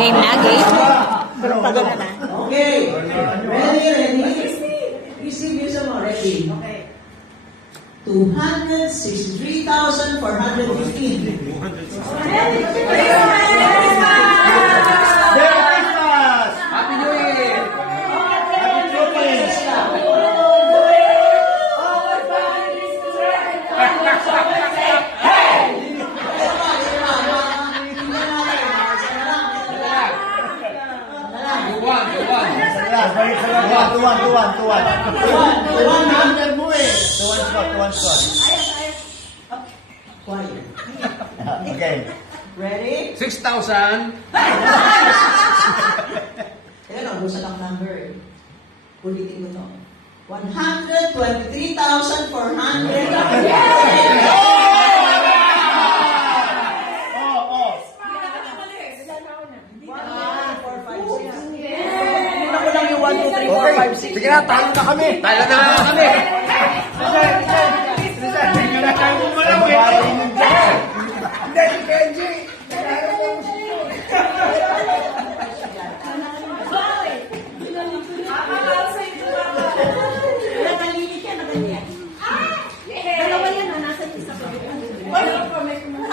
Game na, game. Tagal na. Okay. Ready? Easy music mo. Ready? Okay. 263,415. Happy New Year! Okay. Ready? 6,000. Ayan o, busa lang number. Ulitin mo to. 123,400. Okay, sige na, talo na kami. Talo na kami.